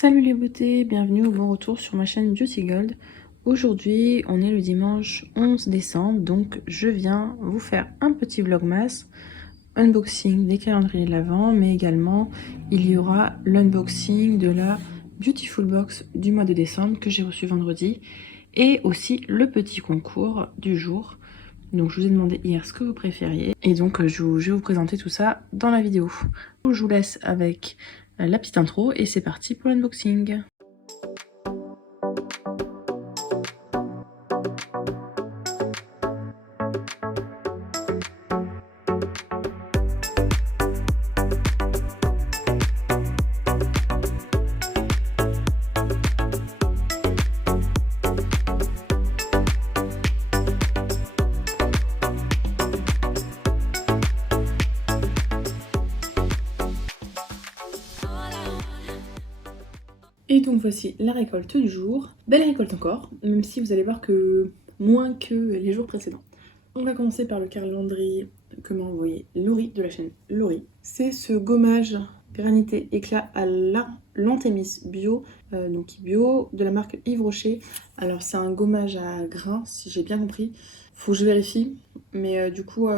Salut les beautés, bienvenue au bon retour sur ma chaîne Beauty Gold. Aujourd'hui, on est le dimanche 11 décembre, donc je viens vous faire un petit vlogmas, unboxing des calendriers de l'Avent, mais également il y aura l'unboxing de la Beautiful Box du mois de décembre que j'ai reçu vendredi, et aussi le petit concours du jour. Donc je vous ai demandé hier ce que vous préfériez, et donc je vais vous présenter tout ça dans la vidéo. Je vous laisse avec la petite intro et c'est parti pour l'unboxing. Et donc voici la récolte du jour. Belle récolte encore, même si vous allez voir que moins que les jours précédents. On va commencer par le calendrier que m'a envoyé Laurie de la chaîne Laurie. C'est ce gommage Granité Éclat à la l'Antémis bio, donc bio, de la marque Yves Rocher. Alors c'est un gommage à grains, si j'ai bien compris. Faut que je vérifie, mais du coup,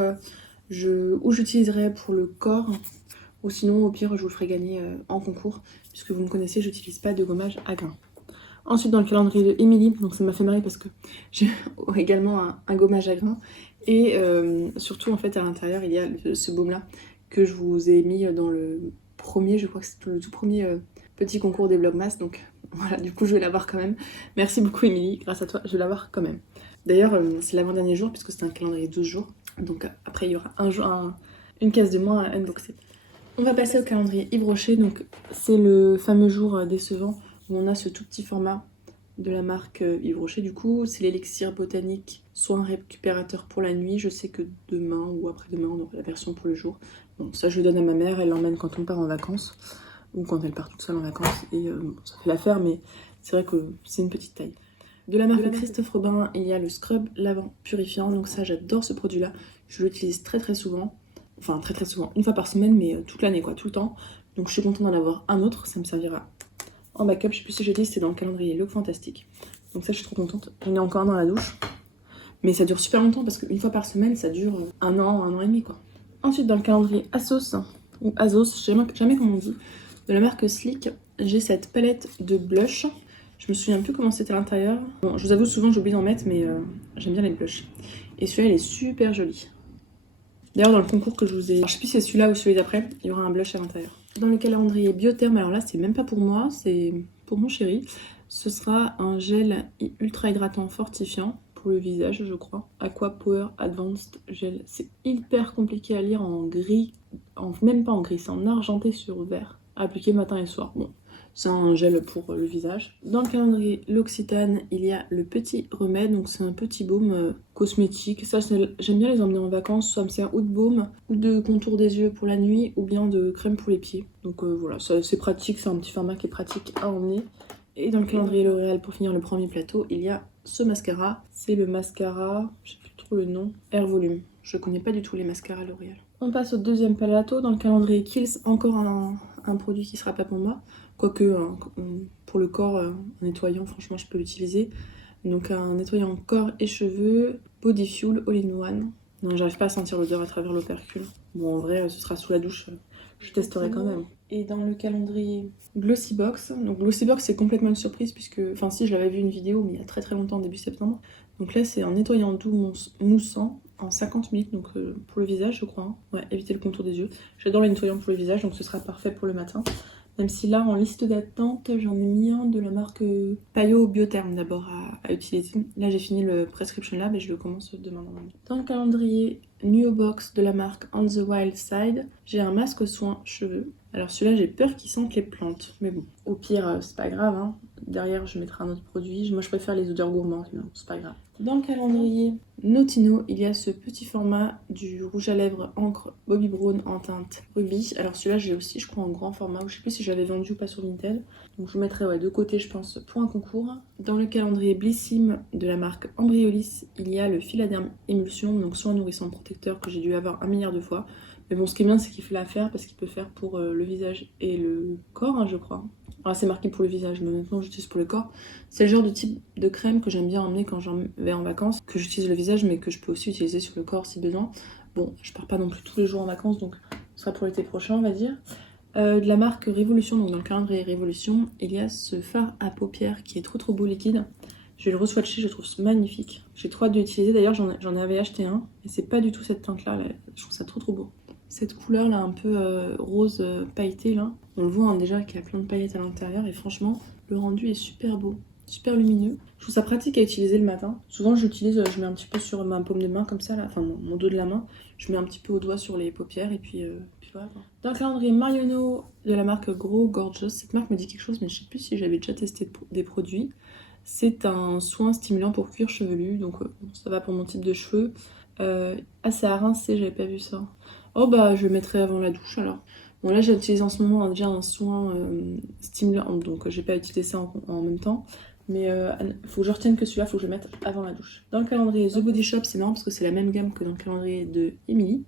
j'utiliserai pour le corps, ou sinon au pire je vous le ferai gagner en concours, puisque vous me connaissez, j'utilise pas de gommage à grains. Ensuite dans le calendrier de Emily, donc ça m'a fait marrer parce que j'ai également un gommage à grains, et surtout en fait à l'intérieur il y a ce baume là que je vous ai mis dans le premier, je crois que c'est le tout premier petit concours des vlogmas, donc voilà, du coup je vais l'avoir quand même. Merci beaucoup Emily, grâce à toi je vais l'avoir quand même. D'ailleurs c'est l'avant-dernier jour puisque c'est un calendrier de 12 jours, donc après il y aura une case de moins à unboxer. On va passer au calendrier Yves Rocher, donc c'est le fameux jour décevant où on a ce tout petit format de la marque Yves Rocher. Du coup, c'est l'élixir botanique soin récupérateur pour la nuit. Je sais que demain ou après-demain, on aura la version pour le jour. Bon, ça je le donne à ma mère, elle l'emmène quand on part en vacances ou quand elle part toute seule en vacances, et ça fait l'affaire, mais c'est vrai que c'est une petite taille. De la marque Christophe Robin, il y a le scrub lavant purifiant, donc ça j'adore ce produit-là, je l'utilise très souvent. Enfin très souvent, une fois par semaine, mais toute l'année quoi, tout le temps. Donc je suis contente d'en avoir un autre, ça me servira en backup. Je sais plus si j'ai dit, c'était dans le calendrier Look Fantastique. Donc ça je suis trop contente. J'en ai encore un dans la douche. Mais ça dure super longtemps parce qu'une fois par semaine ça dure un an et demi quoi. Ensuite dans le calendrier Asos, ou Azos, je sais jamais comment on dit, de la marque Sleek, j'ai cette palette de blush. Je me souviens plus comment c'était à l'intérieur. Bon, je vous avoue souvent j'oublie d'en mettre, mais j'aime bien les blushs. Et celui-là il est super joli. D'ailleurs, dans le concours que je vous ai... Alors, je sais plus si c'est celui-là ou celui d'après, il y aura un blush à l'intérieur. Dans le calendrier Biotherm, alors là, c'est même pas pour moi, c'est pour mon chéri. Ce sera un gel ultra hydratant fortifiant pour le visage, je crois. Aqua Power Advanced Gel. C'est hyper compliqué à lire en gris, même pas en gris, c'est en argenté sur vert. Appliqué matin et soir. Bon, c'est un gel pour le visage. Dans le calendrier L'Occitane, il y a le petit remède, donc c'est un petit baume cosmétique. Ça, j'aime bien les emmener en vacances, ça me sert ou de baume, ou de contour des yeux pour la nuit, ou bien de crème pour les pieds. Donc voilà, c'est pratique, c'est un petit format qui est pratique à emmener. Et dans le calendrier L'Oréal, pour finir le premier plateau, il y a ce mascara. C'est le mascara, je sais plus trop le nom, Air Volume. Je connais pas du tout les mascaras L'Oréal. On passe au deuxième plateau. Dans le calendrier Kiehl's, encore un produit qui sera pas pour moi. Quoique, pour le corps, un nettoyant, franchement, je peux l'utiliser. Donc, un nettoyant corps et cheveux, Body Fuel All-in-One. Non, j'arrive pas à sentir l'odeur à travers l'opercule. Bon, en vrai, ce sera sous la douche. Je testerai quand même. Et dans le calendrier Glossy Box, donc Glossy Box, c'est complètement une surprise puisque... Enfin, si, je l'avais vu une vidéo, mais il y a très longtemps, début septembre. Donc là, c'est un nettoyant doux moussant en 50 minutes, donc pour le visage, je crois. Hein. Ouais, éviter le contour des yeux. J'adore les nettoyants pour le visage, donc ce sera parfait pour le matin. Même si là, en liste d'attente, j'en ai mis un de la marque Payot Biotherm d'abord à utiliser. Là, j'ai fini le Prescription Lab et je le commence demain. Dans le calendrier New Box de la marque On the Wild Side, j'ai un masque soin cheveux. Alors celui-là, j'ai peur qu'il sente les plantes. Mais bon, au pire, c'est pas grave. Hein. Derrière, je mettrai un autre produit. Moi, je préfère les odeurs gourmandes, mais bon, c'est pas grave. Dans le calendrier Notino, il y a ce petit format du rouge à lèvres encre Bobbi Brown en teinte rubis. Alors celui-là, j'ai aussi, je crois, en grand format. Je sais plus si j'avais vendu ou pas sur Vinted. Donc je vous mettrai de côté, je pense, pour un concours. Dans le calendrier Blissim de la marque Embryolisse, il y a le Philaderm Émulsion, donc soin nourrissant protecteur que j'ai dû avoir 1 milliard de fois. Mais bon, ce qui est bien, c'est qu'il fait l'affaire parce qu'il peut faire pour le visage et le corps, hein, je crois. Alors c'est marqué pour le visage, mais maintenant j'utilise pour le corps. C'est le genre de type de crème que j'aime bien emmener quand j'en vais en vacances, que j'utilise le visage, mais que je peux aussi utiliser sur le corps si besoin. Bon, je pars pas non plus tous les jours en vacances, donc ce sera pour l'été prochain, on va dire. De la marque Révolution, donc dans le calendrier Révolution, il y a ce fard à paupières qui est trop beau liquide. Je vais le re-swatcher, je trouve magnifique. J'ai trop hâte de l'utiliser, d'ailleurs j'en avais acheté un, et c'est pas du tout cette teinte là, je trouve ça trop beau. Cette couleur là un peu rose pailleté là, on le voit hein, déjà qu'il y a plein de paillettes à l'intérieur, et franchement le rendu est super beau, super lumineux. Je trouve ça pratique à utiliser le matin. Souvent j'utilise, je mets un petit peu sur ma paume de main comme ça là, enfin mon dos de la main, je mets un petit peu au doigt sur les paupières et puis voilà. Dans le calendrier Marionneau de la marque Grow Gorgeous, cette marque me dit quelque chose mais je sais plus si j'avais déjà testé des produits. C'est un soin stimulant pour cuir chevelu, donc ça va pour mon type de cheveux. Ah c'est à rincer, j'avais pas vu ça. Oh bah je le mettrai avant la douche alors. Bon là j'utilise en ce moment déjà un soin stimulant, donc j'ai pas utilisé ça en même temps. Mais faut que je retienne que celui-là, faut que je le mette avant la douche. Dans le calendrier The Body Shop, c'est marrant parce que c'est la même gamme que dans le calendrier de Emily.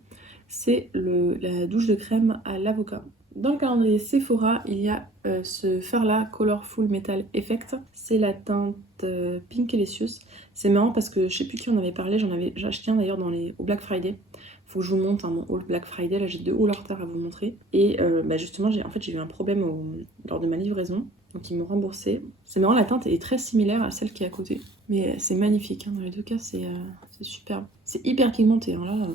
C'est la douche de crème à l'avocat. Dans le calendrier Sephora, il y a ce fard-là, Colorful Metal Effect. C'est la teinte Pink Elicious. C'est marrant parce que je sais plus qui en avait parlé, j'ai acheté un d'ailleurs au Black Friday. Faut que je vous montre hein, mon haul Black Friday, là j'ai 2 hauls en retard à vous montrer. Et justement, j'ai eu un problème lors de ma livraison, donc ils m'ont remboursé. C'est marrant, la teinte est très similaire à celle qui est à côté. Mais c'est magnifique, hein, dans les deux cas c'est superbe. C'est hyper pigmenté, hein, là...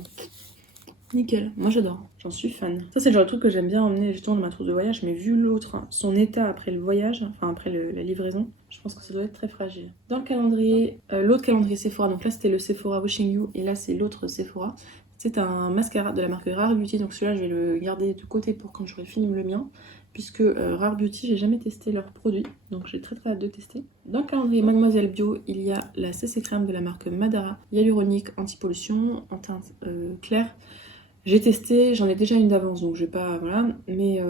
Nickel, moi j'adore, j'en suis fan. Ça c'est le genre de truc que j'aime bien emmener justement dans ma trousse de voyage, mais vu l'autre, hein, son état après le voyage, enfin après la livraison, je pense que ça doit être très fragile. Dans le calendrier, l'autre calendrier Sephora, donc là c'était le Sephora Wishing You et là c'est l'autre Sephora. C'est un mascara de la marque Rare Beauty, donc celui-là je vais le garder de côté pour quand j'aurai fini le mien. Puisque Rare Beauty, j'ai jamais testé leurs produits, donc j'ai très hâte de tester. Dans le calendrier Mademoiselle Bio, il y a la CC Crème de la marque Madara, hyaluronique anti-pollution en teinte claire. J'ai testé, j'en ai déjà une d'avance, donc je vais pas, voilà, mais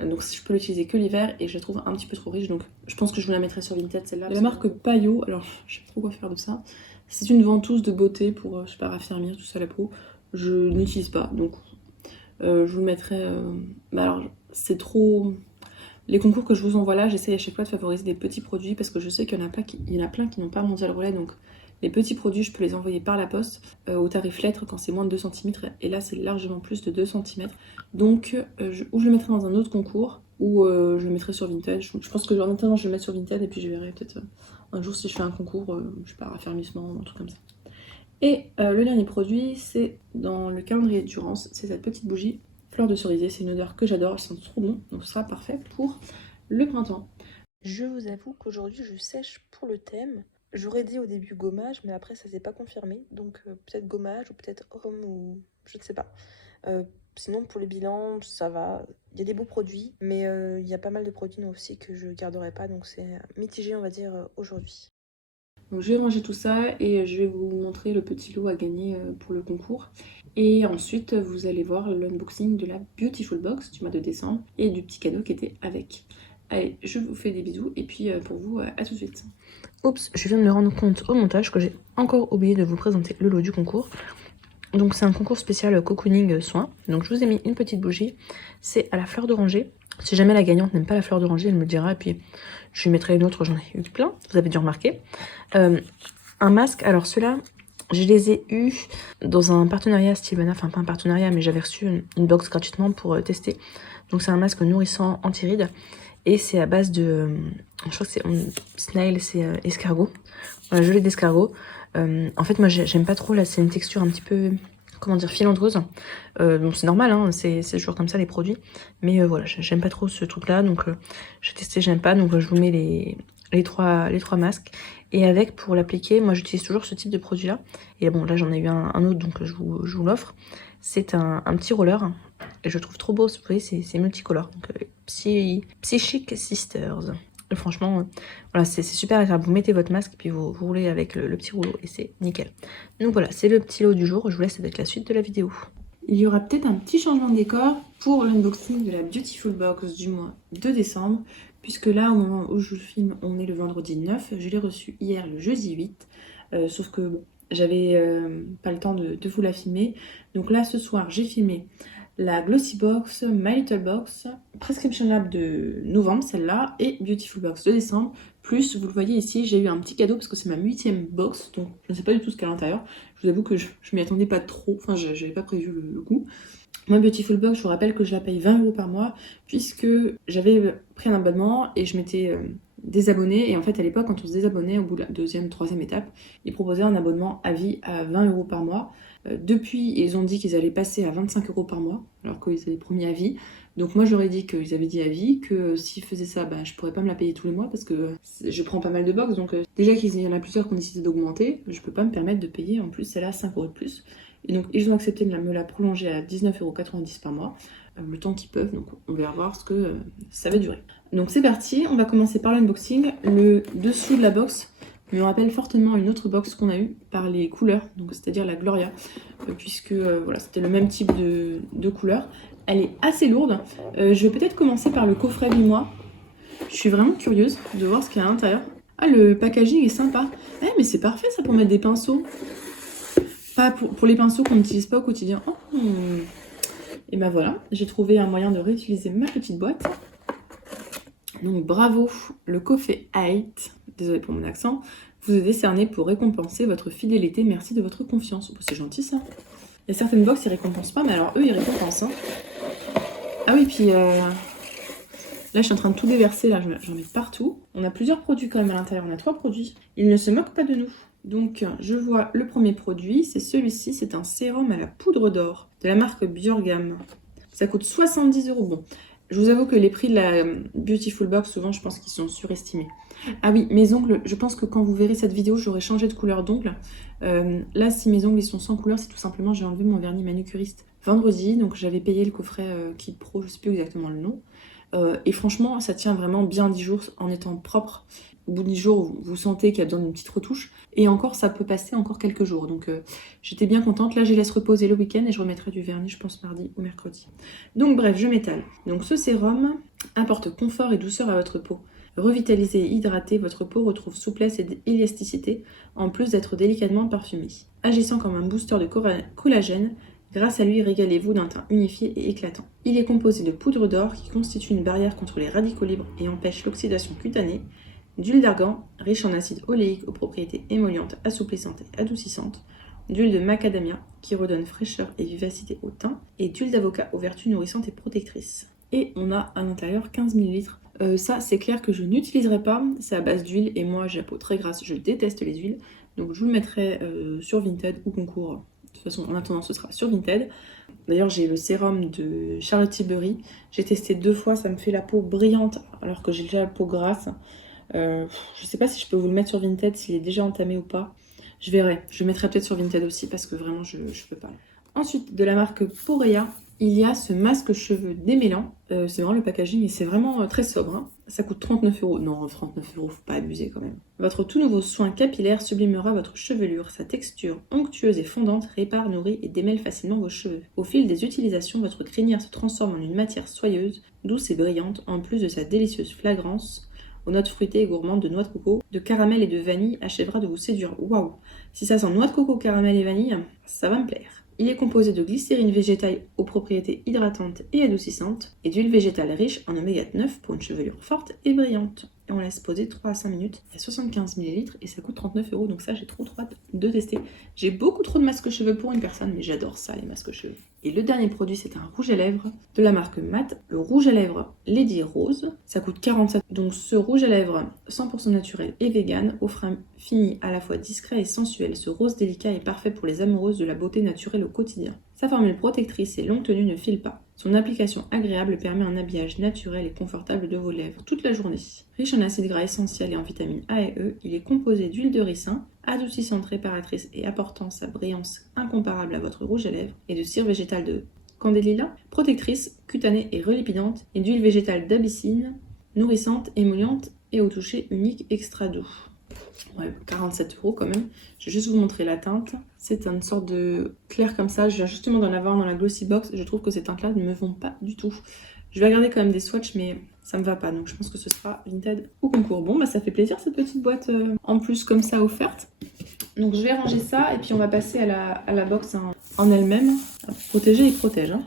donc je peux l'utiliser que l'hiver et je la trouve un petit peu trop riche, donc je pense que je vous la mettrai sur Vinted celle-là. La marque Payot, alors je sais pas trop quoi faire de ça, c'est une ventouse de beauté pour, je sais pas, raffermir tout ça la peau, je n'utilise pas, donc je vous le mettrai, alors c'est trop... Les concours que je vous envoie là, j'essaye à chaque fois de favoriser des petits produits parce que je sais qu'il y en a plein qui n'ont pas Mondial Relais, donc les petits produits, je peux les envoyer par la poste au tarif lettre quand c'est moins de 2 cm. Et là, c'est largement plus de 2 cm. Donc, ou je le mettrai dans un autre concours, ou je le mettrai sur Vinted. Je pense que en attendant, je vais le mettre sur Vinted et puis je verrai peut-être un jour si je fais un concours, je sais pas, raffermissement, un truc comme ça. Et le dernier produit, c'est dans le calendrier de Durance. C'est cette petite bougie fleur de cerisier. C'est une odeur que j'adore, elle sent trop bon. Donc, ce sera parfait pour le printemps. Je vous avoue qu'aujourd'hui je sèche pour le thème. J'aurais dit au début gommage, mais après ça s'est pas confirmé. Donc peut-être gommage ou peut-être homme ou je ne sais pas. Euh, Sinon pour le bilan, ça va. Il y a des beaux produits, mais il y a pas mal de produits non, aussi que je garderai pas. Donc c'est mitigé on va dire aujourd'hui. Donc je vais ranger tout ça et je vais vous montrer le petit lot à gagner pour le concours. Et ensuite, vous allez voir l'unboxing de la Beautiful Box du mois de décembre et du petit cadeau qui était avec. Allez, je vous fais des bisous et puis pour vous, à tout de suite. Oups, je viens de me rendre compte au montage que j'ai encore oublié de vous présenter le lot du concours. Donc c'est un concours spécial cocooning soin. Donc je vous ai mis une petite bougie. C'est à la fleur d'oranger. Si jamais la gagnante n'aime pas la fleur d'oranger, elle me le dira. Et puis je lui mettrai une autre, j'en ai eu plein. Vous avez dû remarquer. Un masque, alors ceux-là, je les ai eus dans un partenariat Stilbana. Enfin pas un partenariat, mais j'avais reçu une box gratuitement pour tester. Donc c'est un masque nourrissant anti-rides. Et c'est à base de... je crois que c'est snail, c'est escargot. Voilà, gelée d'escargot. En fait, moi, j'aime pas trop, là, c'est une texture un petit peu, comment dire, filandreuse. Bon, c'est normal, hein, c'est toujours comme ça, les produits. Mais voilà, j'aime pas trop ce truc-là, donc j'ai testé, j'aime pas. Donc je vous mets les trois masques. Et avec, pour l'appliquer, moi, j'utilise toujours ce type de produit-là. Et bon, là, j'en ai eu un autre, donc je vous l'offre. C'est un petit roller. Et je le trouve trop beau, vous voyez, c'est multicolore. Donc, Psychic Sisters. Et franchement, voilà, c'est super agréable. Vous mettez votre masque, puis vous roulez avec le petit rouleau, et c'est nickel. Donc voilà, c'est le petit lot du jour. Je vous laisse avec la suite de la vidéo. Il y aura peut-être un petit changement de décor pour l'unboxing de la Beautiful Box du mois de décembre, puisque là, au moment où je filme, on est le vendredi 9. Je l'ai reçu hier, le jeudi 8. Sauf que bon, j'avais pas le temps de vous la filmer. Donc là, ce soir, j'ai filmé la Glossy Box, My Little Box, Prescription Lab de novembre, celle-là, et Beautiful Box de décembre. Plus, vous le voyez ici, j'ai eu un petit cadeau parce que c'est ma 8e box, donc je ne sais pas du tout ce qu'il y a à l'intérieur. Je vous avoue que je m'y attendais pas trop, enfin je n'avais pas prévu le coup. Moi, Beautiful Box, je vous rappelle que je la paye 20 € par mois, puisque j'avais pris un abonnement et je m'étais désabonnée. Et en fait, à l'époque, quand on se désabonnait, au bout de la deuxième, troisième étape, ils proposaient un abonnement à vie à 20 € par mois. Depuis, ils ont dit qu'ils allaient passer à 25 € par mois, alors qu'ils avaient promis à vie. Donc moi, j'aurais dit qu'ils avaient dit à vie, que s'ils faisaient ça, bah, je pourrais pas me la payer tous les mois, parce que je prends pas mal de box. Donc déjà qu'il y en a plusieurs qui ont décidé d'augmenter, je peux pas me permettre de payer en plus celle-là 5 € de plus. Et donc ils ont accepté de me la prolonger à 19,90 € par mois, le temps qu'ils peuvent, donc on va voir ce que ça va durer. Donc c'est parti, on va commencer par l'unboxing. Le dessous de la box me rappelle fortement une autre box qu'on a eue par les couleurs, donc c'est-à-dire la Gloria, puisque voilà, c'était le même type de couleur. Elle est assez lourde. Je vais peut-être commencer par le coffret 8 mois. Je suis vraiment curieuse de voir ce qu'il y a à l'intérieur. Ah, le packaging est sympa. Eh, mais c'est parfait ça pour mettre des pinceaux. Pas pour les pinceaux qu'on n'utilise pas au quotidien. Oh. Et ben voilà, j'ai trouvé un moyen de réutiliser ma petite boîte. Donc bravo, le Coffee 8, désolé pour mon accent, vous est décerné pour récompenser votre fidélité. Merci de votre confiance. Oh, c'est gentil ça. Il y a certaines box, ils récompensent pas, mais alors eux, ils récompensent. Hein. Ah oui, puis là, je suis en train de tout déverser, là, j'en mets partout. On a plusieurs produits quand même à l'intérieur, on a 3 produits. Ils ne se moquent pas de nous. Donc, je vois le premier produit, c'est celui-ci, c'est un sérum à la poudre d'or de la marque Bjorgam. Ça coûte 70 €. Bon, je vous avoue que les prix de la Beautiful Box, souvent, je pense qu'ils sont surestimés. Ah oui, mes ongles, je pense que quand vous verrez cette vidéo, j'aurai changé de couleur d'ongles. Là, si mes ongles ils sont sans couleur, c'est tout simplement, j'ai enlevé mon vernis manucuriste vendredi, donc j'avais payé le coffret Kit Pro, je sais plus exactement le nom. Et franchement, ça tient vraiment bien 10 jours en étant propre. Au bout de 10 jours, vous sentez qu'il y a besoin d'une petite retouche. Et encore, ça peut passer encore quelques jours. Donc, j'étais bien contente. Là, je laisse reposer le week-end et je remettrai du vernis, je pense, mardi ou mercredi. Donc, bref, je m'étale. Donc, ce sérum apporte confort et douceur à votre peau. Revitalisé et hydraté, votre peau retrouve souplesse et élasticité, en plus d'être délicatement parfumée. Agissant comme un booster de collagène, grâce à lui, régalez-vous d'un teint unifié et éclatant. Il est composé de poudre d'or qui constitue une barrière contre les radicaux libres et empêche l'oxydation cutanée, d'huile d'argan, riche en acide oléique aux propriétés émollientes, assouplissantes et adoucissantes, d'huile de macadamia qui redonne fraîcheur et vivacité au teint, et d'huile d'avocat aux vertus nourrissantes et protectrices. Et on a à l'intérieur 15 ml. Ça, c'est clair que je n'utiliserai pas, c'est à base d'huile, et moi j'ai la peau très grasse, je déteste les huiles, donc je vous le mettrai sur Vinted ou Concours. De toute façon, en attendant, ce sera sur Vinted. D'ailleurs, j'ai le sérum de Charlotte Tilbury. J'ai testé 2 fois, ça me fait la peau brillante alors que j'ai déjà la peau grasse. Je sais pas si je peux vous le mettre sur Vinted, s'il est déjà entamé ou pas. Je verrai. Je le mettrai peut-être sur Vinted aussi parce que vraiment, je peux pas. Ensuite, de la marque Porea, il y a ce masque cheveux démêlant. C'est vraiment le packaging et c'est vraiment très sobre. Hein. Ça coûte 39 €. Non, 39 €, faut pas abuser quand même. Votre tout nouveau soin capillaire sublimera votre chevelure. Sa texture onctueuse et fondante répare, nourrit et démêle facilement vos cheveux. Au fil des utilisations, votre crinière se transforme en une matière soyeuse, douce et brillante, en plus de sa délicieuse flagrance aux notes fruitées et gourmandes de noix de coco, de caramel et de vanille achèvera de vous séduire. Waouh! Si ça sent noix de coco, caramel et vanille, ça va me plaire. Il est composé de glycérine végétale aux propriétés hydratantes et adoucissantes et d'huile végétale riche en oméga 9 pour une chevelure forte et brillante. Et on laisse poser 3 à 5 minutes. Il y a 75 ml et ça coûte 39 €. Donc ça, j'ai trop hâte de tester. J'ai beaucoup trop de masques cheveux pour une personne, mais j'adore ça, les masques cheveux. Et le dernier produit, c'est un rouge à lèvres de la marque Matte. Le rouge à lèvres Lady Rose. Ça coûte 47 €. Donc ce rouge à lèvres 100% naturel et vegan offre un fini à la fois discret et sensuel. Ce rose délicat est parfait pour les amoureuses de la beauté naturelle au quotidien. Sa formule protectrice et longue tenue ne file pas. Son application agréable permet un habillage naturel et confortable de vos lèvres toute la journée. Riche en acides gras essentiels et en vitamines A et E, il est composé d'huile de ricin, adoucissante, réparatrice et apportant sa brillance incomparable à votre rouge à lèvres, et de cire végétale de candélila, protectrice, cutanée et relipidante, et d'huile végétale d'abyssine, nourrissante, émolliente et au toucher unique extra doux. Ouais, 47 € quand même. Je vais juste vous montrer la teinte. C'est une sorte de clair comme ça. Je viens justement d'en avoir dans la Glossy Box. Je trouve que ces teintes-là ne me vont pas du tout. Je vais regarder quand même des swatchs, mais ça me va pas. Donc je pense que ce sera Vinted ou Concours. Bon, bah ça fait plaisir cette petite boîte en plus comme ça offerte. Donc je vais ranger ça et puis on va passer à la box en elle-même. Protéger et protège. Hein.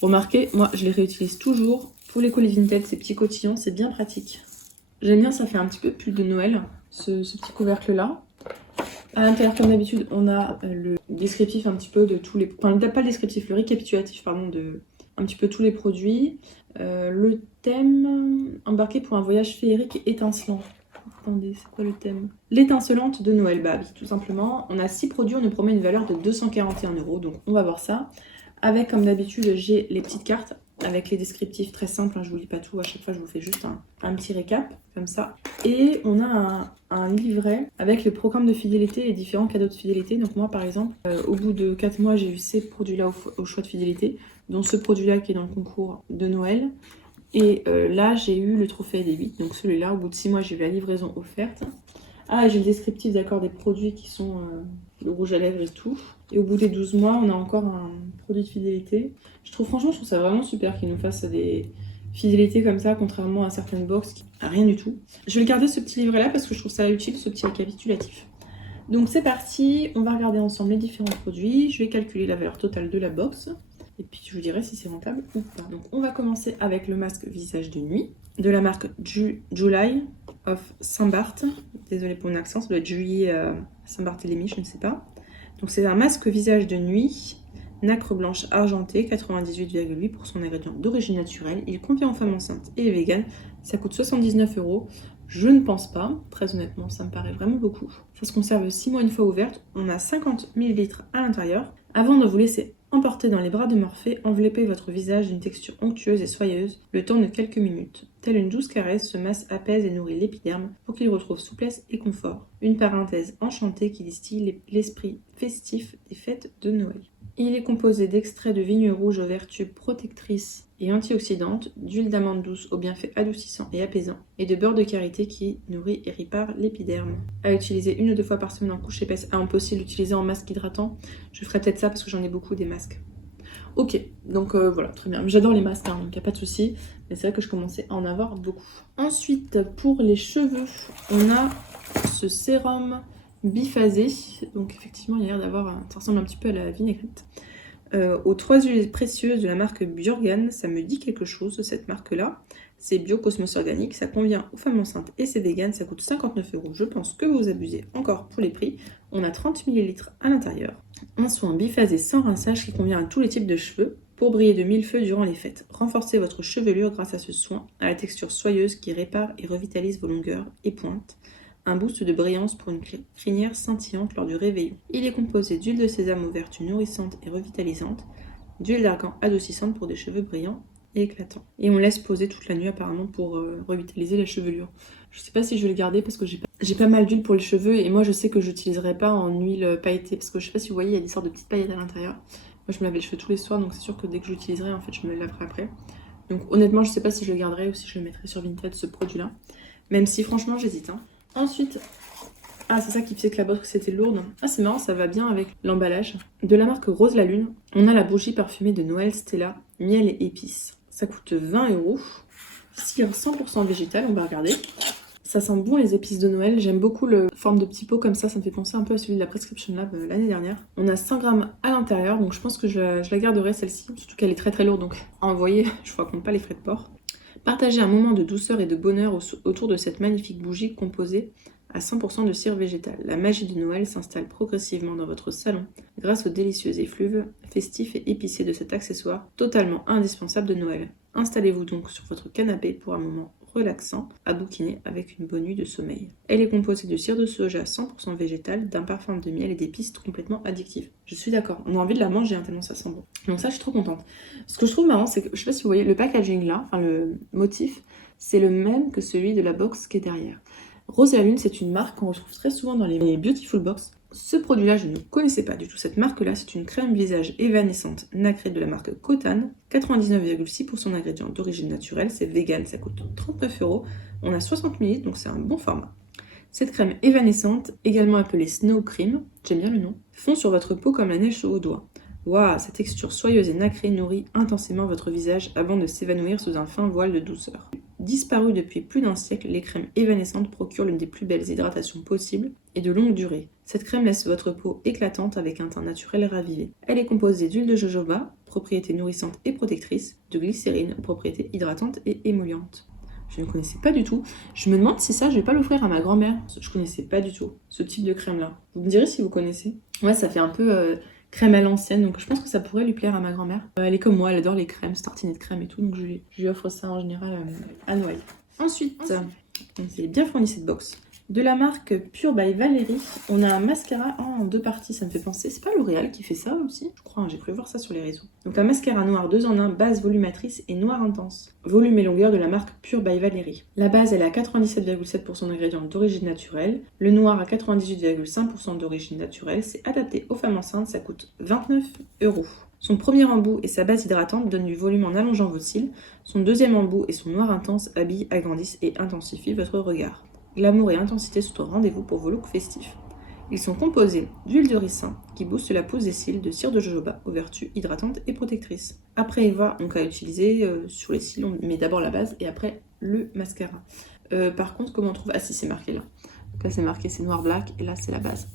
Remarquez, moi je les réutilise toujours pour les colis Vinted, ces petits cotillons, c'est bien pratique. J'aime bien, ça fait un petit peu pull de Noël, ce petit couvercle là. À l'intérieur, comme d'habitude, on a le descriptif un petit peu de tous les... Enfin, pas le descriptif, le récapitulatif, pardon, de un petit peu tous les produits. Le thème, embarqué pour un voyage féerique étincelant. Attendez, c'est quoi le thème? L'étincelante de Noël, bah oui, tout simplement. On a 6 produits, on nous promet une valeur de 241 €, donc on va voir ça. Avec, comme d'habitude, j'ai les petites cartes avec les descriptifs très simples, hein, je vous lis pas tout, à chaque fois je vous fais juste un petit récap, comme ça. Et on a un livret avec le programme de fidélité et les différents cadeaux de fidélité. Donc moi par exemple, au bout de 4 mois, j'ai eu ces produits-là au choix de fidélité, dont ce produit-là qui est dans le concours de Noël. Et là, j'ai eu le trophée des 8, donc celui-là, au bout de 6 mois, j'ai eu la livraison offerte. Ah, j'ai le descriptif, d'accord, des produits qui sont le rouge à lèvres et tout. Et au bout des 12 mois, on a encore un produit de fidélité. Franchement, je trouve ça vraiment super qu'ils nous fassent des fidélités comme ça, contrairement à certaines box qui n'ont rien du tout. Je vais garder ce petit livret-là parce que je trouve ça utile, ce petit récapitulatif. Donc c'est parti, on va regarder ensemble les différents produits. Je vais calculer la valeur totale de la box. Et puis je vous dirai si c'est rentable ou pas. Donc on va commencer avec le masque visage de nuit de la marque July of Saint-Barth. Désolée pour mon accent, ça doit être juillet Saint-Barthélemy, je ne sais pas. Donc c'est un masque visage de nuit, nacre blanche argentée, 98,8% d'ingrédients d'origine naturelle. Il convient aux femmes enceintes et les véganes. Ça coûte 79 €. Je ne pense pas, très honnêtement, ça me paraît vraiment beaucoup. Ça se conserve 6 mois une fois ouverte. On a 50 ml à l'intérieur. Avant de vous laisser emporter dans les bras de Morphée, enveloppez votre visage d'une texture onctueuse et soyeuse le temps de quelques minutes. Telle une douce caresse, ce masque apaise et nourrit l'épiderme pour qu'il retrouve souplesse et confort. Une parenthèse enchantée qui distille l'esprit festif des fêtes de Noël. Il est composé d'extraits de vigne rouge aux vertus protectrices et antioxydantes, d'huile d'amande douce aux bienfaits adoucissants et apaisants, et de beurre de karité qui nourrit et répare l'épiderme. À utiliser 1 ou 2 fois par semaine en couche épaisse. Ah, on peut aussi l'utiliser en masque hydratant. Je ferai peut-être ça parce que j'en ai beaucoup des masques. Ok, donc voilà, très bien. J'adore les masques, hein, donc il n'y a pas de souci. Mais c'est vrai que je commençais à en avoir beaucoup. Ensuite, pour les cheveux, on a ce sérum biphasé. Donc effectivement, il a l'air d'avoir... Ça ressemble un petit peu à la vinaigrette. Aux 3 huiles précieuses de la marque Bjorgan, ça me dit quelque chose, cette marque-là. C'est bio, cosmos organique, ça convient aux femmes enceintes et c'est vegan, ça coûte 59 €. Je pense que vous abusez encore pour les prix. On a 30 ml à l'intérieur. Un soin biphasé sans rinçage qui convient à tous les types de cheveux pour briller de 1000 feux durant les fêtes. Renforcez votre chevelure grâce à ce soin, à la texture soyeuse qui répare et revitalise vos longueurs et pointes. Un boost de brillance pour une crinière scintillante lors du réveillon. Il est composé d'huile de sésame aux vertus nourrissantes et revitalisantes, d'huile d'argan adoucissante pour des cheveux brillants et éclatants. Et on laisse poser toute la nuit apparemment pour revitaliser la chevelure. Je sais pas si je vais le garder parce que j'ai pas mal d'huile pour les cheveux et moi je sais que j'utiliserai pas en huile pailletée parce que je sais pas si vous voyez, il y a des sortes de petites paillettes à l'intérieur. Moi je me lave les cheveux tous les soirs donc c'est sûr que dès que je l'utiliserai en fait je me le laverai après. Donc honnêtement je sais pas si je le garderai ou si je le mettrai sur Vinted ce produit là. Même si franchement j'hésite. Ensuite, ah c'est ça qui faisait que la box c'était lourde. Ah c'est marrant, ça va bien avec l'emballage. De la marque Rose la Lune, on a la bougie parfumée de Noël Stella, miel et épices. Ça coûte 20 €. Cire 100% végétal, on va regarder. Ça sent bon les épices de Noël, j'aime beaucoup le forme de petit pot comme ça me fait penser un peu à celui de la Prescription Lab l'année dernière. On a 100 g à l'intérieur, donc je pense que je la garderai celle-ci, surtout qu'elle est très très lourde, donc à envoyer, je ne raconte pas les frais de port. Partagez un moment de douceur et de bonheur autour de cette magnifique bougie composée à 100% de cire végétale. La magie de Noël s'installe progressivement dans votre salon grâce aux délicieux effluves festifs et épicés de cet accessoire totalement indispensable de Noël. Installez-vous donc sur votre canapé pour un moment relaxant à bouquiner avec une bonne nuit de sommeil. Elle est composée de cire de soja 100% végétale, d'un parfum de miel et d'épices complètement addictifs. Je suis d'accord, on a envie de la manger tellement ça sent bon. Donc ça je suis trop contente. Ce que je trouve marrant c'est que, je sais pas si vous voyez, le packaging là, enfin le motif, c'est le même que celui de la box qui est derrière. Rose et la Lune, c'est une marque qu'on retrouve très souvent dans les Beautiful Box. Ce produit-là, je ne connaissais pas du tout cette marque-là. C'est une crème visage évanescente nacrée de la marque Cotan. 99,6% d'ingrédients d'origine naturelle. C'est vegan, ça coûte 39 €. On a 60 ml, donc c'est un bon format. Cette crème évanescente, également appelée Snow Cream, j'aime bien le nom, fond sur votre peau comme la neige sous vos doigts. Waouh, sa texture soyeuse et nacrée nourrit intensément votre visage avant de s'évanouir sous un fin voile de douceur. Disparues depuis plus d'un siècle, les crèmes évanescentes procurent l'une des plus belles hydratations possibles et de longue durée. Cette crème laisse votre peau éclatante avec un teint naturel ravivé. Elle est composée d'huile de jojoba, propriétés nourrissantes et protectrices, de glycérine, propriétés hydratantes et émollientes. Je ne connaissais pas du tout. Je me demande si ça, je vais pas l'offrir à ma grand-mère. Je connaissais pas du tout ce type de crème-là. Vous me direz si vous connaissez. Ouais, ça fait un peu crème à l'ancienne, donc je pense que ça pourrait lui plaire à ma grand-mère. Elle est comme moi, elle adore les crèmes, c'est tartinée de crème et tout, donc je lui offre ça en général à Noël. Ensuite, c'est bien fourni cette box. De la marque Pure by Valérie, on a un mascara en 2 parties, ça me fait penser. C'est pas L'Oréal qui fait ça aussi? Je crois, j'ai cru voir ça sur les réseaux. Donc un mascara noir 2 en 1, base volumatrice et noir intense. Volume et longueur de la marque Pure by Valérie. La base, elle est à 97,7% d'ingrédients d'origine naturelle. Le noir à 98,5% d'origine naturelle. C'est adapté aux femmes enceintes, ça coûte 29 €. Son premier embout et sa base hydratante donnent du volume en allongeant vos cils. Son deuxième embout et son noir intense habillent, agrandissent et intensifient votre regard. Glamour et intensité sont au rendez-vous pour vos looks festifs. Ils sont composés d'huile de ricin qui booste la pousse des cils, de cire de jojoba aux vertus hydratantes et protectrices. Après Eva, donc à utiliser sur les cils, on met d'abord la base et après le mascara. Par contre, comment on trouve? Ah si, c'est marqué là. Donc là c'est marqué, c'est noir black et là c'est la base.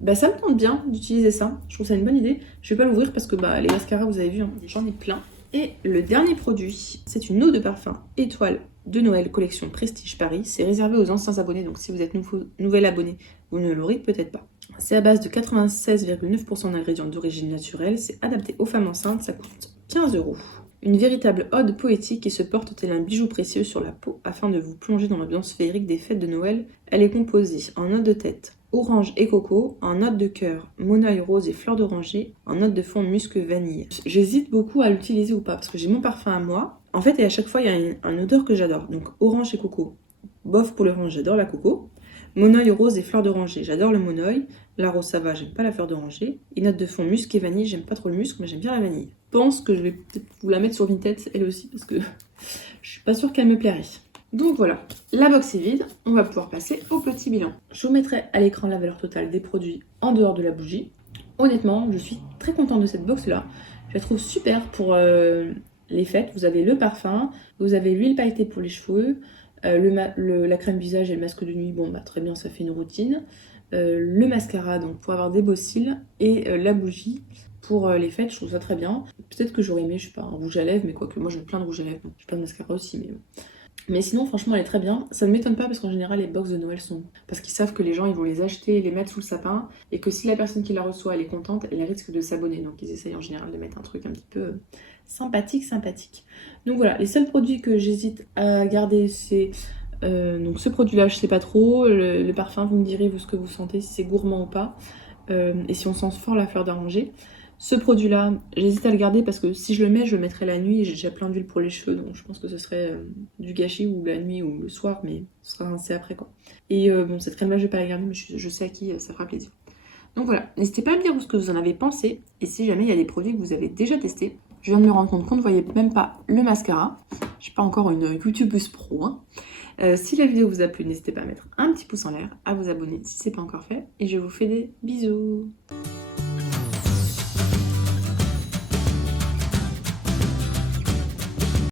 Bah ça me tente bien d'utiliser ça, je trouve ça une bonne idée. Je vais pas l'ouvrir parce que les mascaras vous avez vu, hein, j'en ai plein. Et le dernier produit, c'est une eau de parfum étoile de Noël collection Prestige Paris. C'est réservé aux anciens abonnés, donc si vous êtes nouvel abonné, vous ne l'aurez peut-être pas. C'est à base de 96,9% d'ingrédients d'origine naturelle, c'est adapté aux femmes enceintes, ça coûte 15 €. Une véritable ode poétique qui se porte tel un bijou précieux sur la peau afin de vous plonger dans l'ambiance féerique des fêtes de Noël. Elle est composée en notes de tête, orange et coco, en notes de cœur, monoeil rose et fleur d'oranger, en notes de fond musc vanille. J'hésite beaucoup à l'utiliser ou pas parce que j'ai mon parfum à moi. En fait, et à chaque fois, il y a une odeur que j'adore. Donc orange et coco, bof pour l'orange, j'adore la coco. Monoeil rose et fleur d'oranger, j'adore le monoeil. La rose, ça va, j'aime pas la fleur d'oranger. Et notes de fond musc et vanille, j'aime pas trop le musc, mais j'aime bien la vanille. Je pense que je vais peut-être vous la mettre sur Vinted, elle aussi, parce que je suis pas sûre qu'elle me plairait. Donc voilà, la box est vide, on va pouvoir passer au petit bilan. Je vous mettrai à l'écran la valeur totale des produits en dehors de la bougie. Honnêtement, je suis très contente de cette box-là. Je la trouve super pour les fêtes. Vous avez le parfum, vous avez l'huile pailletée pour les cheveux, la crème visage et le masque de nuit, bon bah très bien, ça fait une routine. Le mascara, donc pour avoir des beaux cils, et la bougie pour les fêtes, je trouve ça très bien. Peut-être que j'aurais aimé, je sais pas, un rouge à lèvres, mais quoique moi je mets plein de rouge à lèvres, donc j'ai pas de mascara aussi, mais sinon, franchement, elle est très bien. Ça ne m'étonne pas parce qu'en général, les box de Noël sont... Parce qu'ils savent que les gens, ils vont les acheter et les mettre sous le sapin. Et que si la personne qui la reçoit, elle est contente, elle risque de s'abonner. Donc ils essayent en général de mettre un truc un petit peu sympathique. Donc voilà, les seuls produits que j'hésite à garder, c'est... donc ce produit-là, je sais pas trop. Le parfum, vous me direz vous ce que vous sentez, si c'est gourmand ou pas. Et si on sent fort la fleur d'oranger. Ce produit-là, j'hésite à le garder parce que si je le mets, je le mettrai la nuit et j'ai déjà plein d'huile pour les cheveux, donc je pense que ce serait du gâchis ou la nuit ou le soir, mais ce sera rincé après quoi. Et bon, cette crème-là, je vais pas la garder, mais je sais à qui ça fera plaisir. Donc voilà, n'hésitez pas à me dire ce que vous en avez pensé et si jamais il y a des produits que vous avez déjà testés. Je viens de me rendre compte qu'on ne voyait même pas le mascara. Je suis pas encore une YouTubeuse pro, hein. Si la vidéo vous a plu, n'hésitez pas à mettre un petit pouce en l'air, à vous abonner si c'est pas encore fait, et je vous fais des bisous.